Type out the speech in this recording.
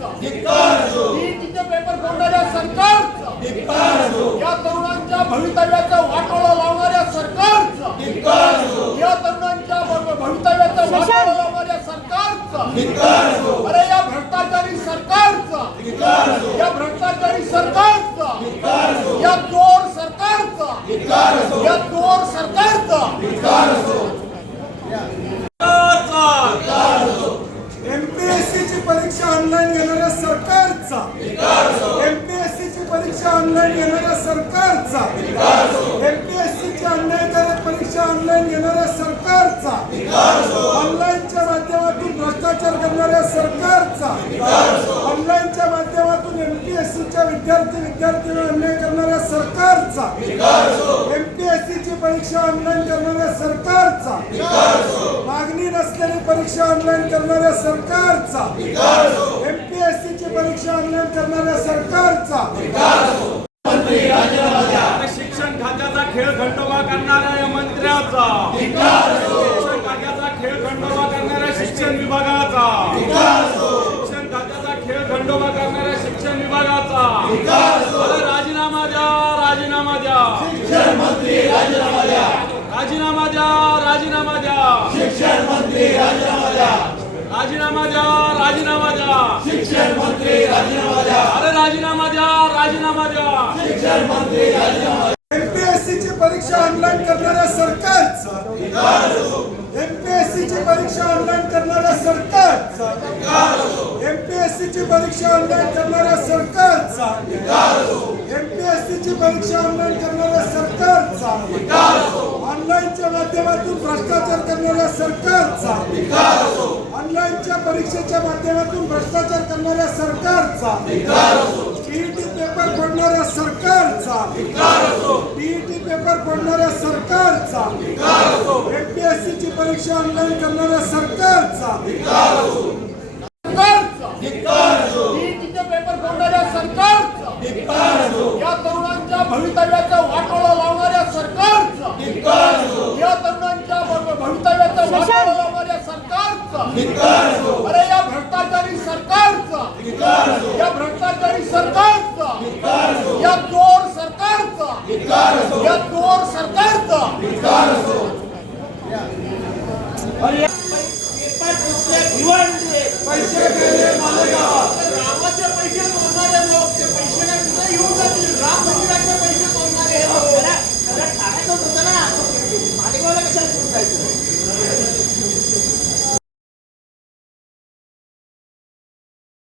टीईटीचे paper फोडणाऱ्या सरकारचा, या तरुणांच्या भवितव्याचा वाटोळा लावणाऱ्या सरकारचा, या तरुणांच्या भवितव्याचा वाटोळा लावणाऱ्या सरकारचा, अरे या भ्रष्टाचारी सरकारचा, या भ्रष्टाचारी सरकारचा, या चोर सरकारचा, या चोर सरकारचा एमपीएससी ची परीक्षा ऑनलाईन घेणाऱ्या सरकारचा, एमपीएससी ची परीक्षा ऑनलाईन घेणाऱ्या सरकारचा, एमपीएससी ची अन्यायकारक परीक्षा ऑनलाईन घेणाऱ्या सरकारचा, ऑनलाईनच्या माध्यमातून भ्रष्टाचार करणाऱ्या सरकारचा, ऑनलाईनच्या माध्यमातून एमपीएससीच्या विद्यार्थ्यांवर अन्याय करणाऱ्या सरकारचा, एमपीएससी ची परीक्षा ऑनलाईन करणाऱ्या सरकारचा, मागणी नसलेली परीक्षा ऑनलाईन करणाऱ्या सरकारचा, एमपीएससी ची परीक्षा ऑनलाईन करणाऱ्या सरकारचा, शिक्षण खात्याचा खेळ खंडोबा करणाऱ्या या मंत्र्याचा, शिक्षण खात्याचा खेळ खंडोबा करणाऱ्या शिक्षण विभागाचा, शिक्षण खात्याचा खेळ खंडोबा करणाऱ्या शिक्षण विभागाचा राजीनामा द्या, राजीनामा द्या, शिक्षण मंत्री राजीनामा द्या, राजीनामा द्या, राजीनामा द्या, शिक्षण मंत्री राजीनामा द्या, राजीनामा द्या, राजीनामा द्या, शिक्षण मंत्री राजीनामा द्या, अरे राजीनामा द्या, राजीनामा द्या, शिक्षण मंत्री राजीनामा द्या, एमपीएससी ची परीक्षा ऑनलाईन करणाऱ्या सरकारचा, एमपीएससी ची परीक्षा ऑनलाईन करणाऱ्या सरकारचा, एमपीएससी ची परीक्षा ऑनलाईन करणाऱ्या सरकारचा, एमपीएससी ची परीक्षा ऑनलाईन करणाऱ्या सरकारचा, ऑनलाईनच्या माध्यमातून भ्रष्टाचार करणाऱ्या सरकारचा, ऑनलाईनच्या परीक्षेच्या माध्यमातून भ्रष्टाचार करणाऱ्या सरकारचा, टीईटी पेपर फोडणाऱ्या सरकारचा, टीईटी पेपर फोडणाऱ्या सरकारचा, एमपीएससी ची परीक्षा ऑनलाईन करणाऱ्या सरकारचा, टीईटीचे पेपर फोडणाऱ्या सरकारचा, या तरुणांच्या भवितव्याचा वाटोळा लावणाऱ्या सरकारचा, या तरुणांच्या भवितव्याचा वाटोळा लावणाऱ्या सरकारचा, अरे या भ्रष्टाचारी सरकारचा,